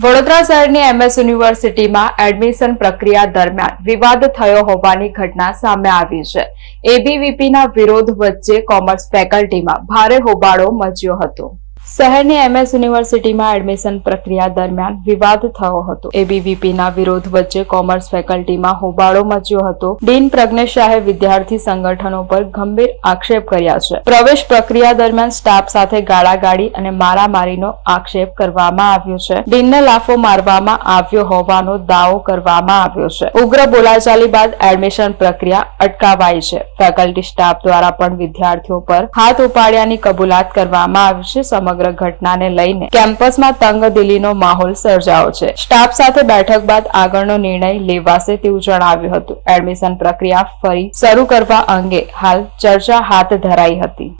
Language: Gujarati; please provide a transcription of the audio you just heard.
વડોદરા શહેરની એમએસ યુનિવર્સિટીમાં એડમિશન પ્રક્રિયા દરમિયાન વિવાદ થયો હોવાની ઘટના સામે આવી છે. એબીવીપીના વિરોધ વચ્ચે કોમર્સ ફેકલ્ટીમાં ભારે હોબાળો મચ્યો હતો. શહેરની એમએસ યુનિવર્સિટીમાં એડમિશન પ્રક્રિયા દરમિયાન વિવાદ થયો હતો. એબીવીપીના વિરોધ વચ્ચે કોમર્સ ફેકલ્ટીમાં હોબાળો મચ્યો હતો. ડીન પ્રજ્ઞેશ શાહે વિદ્યાર્થી સંગઠનો પર ગંભીર આક્ષેપ કર્યા છે. પ્રવેશ પ્રક્રિયા દરમિયાન સ્ટાફ સાથે ગાળાગાળી અને મારામારીનો આક્ષેપ કરવામાં આવ્યો છે. ડીનને લાફો મારવામાં આવ્યો હોવાનો દાવો કરવામાં આવ્યો છે. ઉગ્ર બોલાચાલી બાદ એડમિશન પ્રક્રિયા અટકાવાઈ છે. ફેકલ્ટી સ્ટાફ દ્વારા પણ વિદ્યાર્થીઓ પર હાથ ઉપાડ્યાની કબૂલાત કરવામાં આવી છે. સમગ્ર ઘટનાને લઈને કેમ્પસમાં તંગદિલીનો માહોલ સર્જાયો છે. સ્ટાફ સાથે બેઠક બાદ આગળનો નિર્ણય લેવાશે તેવું જણાવ્યું હતું. એડમિશન પ્રક્રિયા ફરી શરૂ કરવા અંગે હાલ ચર્ચા હાથ ધરાઈ હતી.